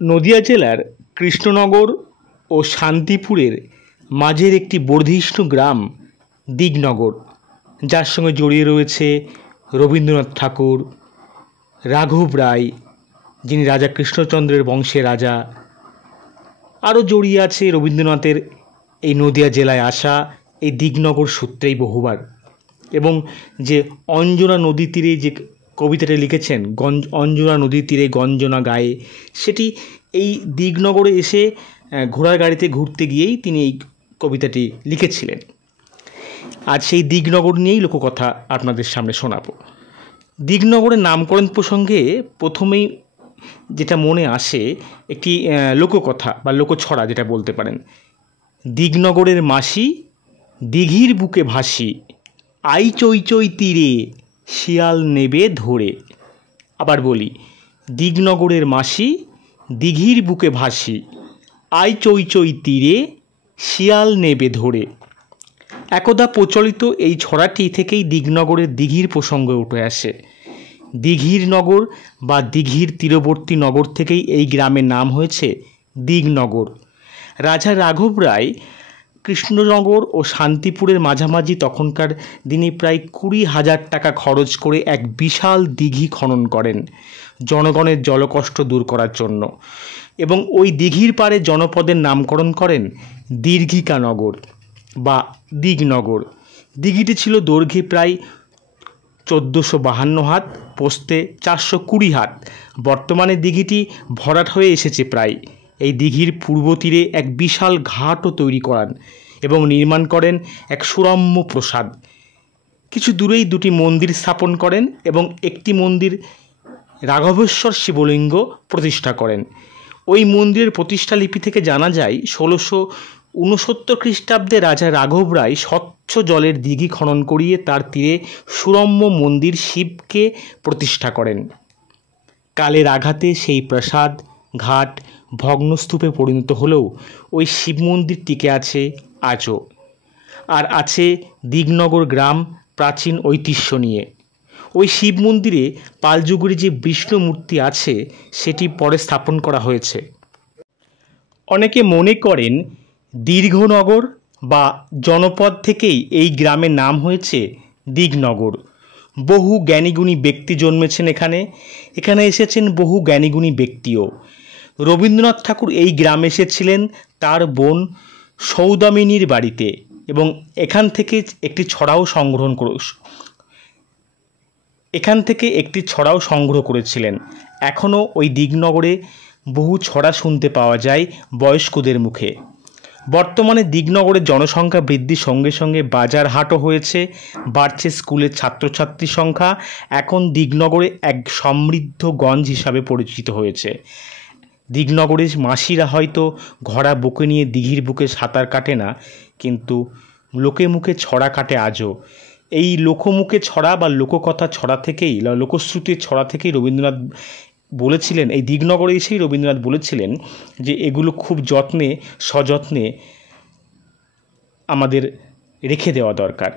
নদিয়া জেলার কৃষ্ণনগর ও শান্তিপুরের মাঝের একটি বর্ধিষ্ণু গ্রাম দিগনগর, যার সঙ্গে জড়িয়ে রয়েছে রবীন্দ্রনাথ ঠাকুর, রাঘব রায় যিনি রাজা কৃষ্ণচন্দ্রের বংশের রাজা, আরও জড়িয়ে আছে রবীন্দ্রনাথের এই নদিয়া জেলায় আসা এই দিগনগর সূত্রেই বহুবার। এবং যে অঞ্জনা নদী তীরে যে কবিতাটি লিখেছেন, অঞ্জনা নদীর তীরে গঞ্জনা গায়ে, সেটি এই দিগনগরে এসে ঘোড়ার গাড়িতে ঘুরতে গিয়েই তিনি এই কবিতাটি লিখেছিলেন। আজ সেই দিগনগর নিয়েই লোককথা আপনাদের সামনে শোনাব। দিগনগরের নামকরণ প্রসঙ্গে প্রথমেই যেটা মনে আসে একটি লোককথা বা লোকছড়া যেটা বলতে পারেন। দিগনগরের মাসি দিঘির বুকে ভাসি, আই চৈ চৈ তীরে শিয়াল নেবে ধরে। আবার বলি, দিগনগরের মাসি দিঘির বুকে ভাসি, আই চৈ চৈ তীরে শিয়াল নেবে ধরে। একদা প্রচলিত এই ছড়াটি থেকেই দিগনগরের দিঘির প্রসঙ্গ উঠে আসে। দিঘির নগর বা দিঘির তীরবর্তী নগর থেকেই এই গ্রামের নাম হয়েছে দিগনগর। রাজা রাঘব রায় কৃষ্ণনগর ও শান্তিপুরের মাঝামাঝি তখনকার দিনে প্রায় 20,000 টাকা খরচ করে এক বিশাল দিঘি খনন করেন জনগণের জলকষ্ট দূর করার জন্য, এবং ওই দিঘির পাড়ে জনপদের নামকরণ করেন দীর্ঘিকানগর বা দিগনগর। দিঘিটি ছিল দৈর্ঘ্যে প্রায় 1452 হাত, প্রস্থে 420 হাত। বর্তমানে দিঘিটি ভরাট হয়ে এসেছে প্রায়। এই দিঘির পূর্ব তীরে এক বিশাল ঘাটও তৈরি করান এবং নির্মাণ করেন এক সুরম্য প্রাসাদ। কিছু দূরেই দুটি মন্দির স্থাপন করেন এবং একটি মন্দির রাঘবেশ্বর শিবলিঙ্গ প্রতিষ্ঠা করেন। ওই মন্দিরের প্রতিষ্ঠা লিপি থেকে জানা যায় 1669 খ্রিস্টাব্দে রাজা রাঘব রায় স্বচ্ছ জলের দিঘি খনন করিয়ে তার তীরে সুরম্য মন্দির শিবকে প্রতিষ্ঠা করেন। কালের আঘাতে সেই প্রাসাদ ঘাট ভগ্নস্তূপে পরিণত হলেও ওই শিব মন্দির টিকে আছে আজও। আর আছে দিগনগর গ্রাম প্রাচীন ঐতিহ্য নিয়ে। ওই শিব মন্দিরে পালযুগের যে বিষ্ণু মূর্তি আছে সেটি পরে স্থাপন করা হয়েছে। অনেকে মনে করেন দীর্ঘনগর বা জনপদ থেকেই এই গ্রামের নাম হয়েছে দিগনগর। বহু জ্ঞানীগুণী ব্যক্তি জন্মেছেন এখানে এসেছেন বহু জ্ঞানীগুণী ব্যক্তিও। রবীন্দ্রনাথ ঠাকুর এই গ্রামে এসেছিলেন তার বোন সৌদামিনীর বাড়িতে এবং এখান থেকে একটি ছড়াও সংগ্রহ করেছিলেন। এখনও ওই দিগনগরে বহু ছড়া শুনতে পাওয়া যায় বয়স্কদের মুখে। বর্তমানে দিগনগরের জনসংখ্যা বৃদ্ধির সঙ্গে সঙ্গে বাজার হাটও হয়েছে, বাড়ছে স্কুলের ছাত্রছাত্রীর সংখ্যা। এখন দিগনগরে এক সমৃদ্ধ গঞ্জ হিসাবে পরিচিত হয়েছে। দিগনগরের মাসিরা হয়তো ঘোড়া বুকে নিয়ে দিঘির বুকে সাঁতার কাটে না, কিন্তু লোকে মুখে ছড়া কাটে আজও। এই লোকমুখে ছড়া বা লোককথা ছড়া থেকেই, লোকশ্রুতির ছড়া থেকেই রবীন্দ্রনাথ বলেছিলেন, এই দিগনগরে এসেই রবীন্দ্রনাথ বলেছিলেন যে এগুলো খুব সযত্নে আমাদের রেখে দেওয়া দরকার।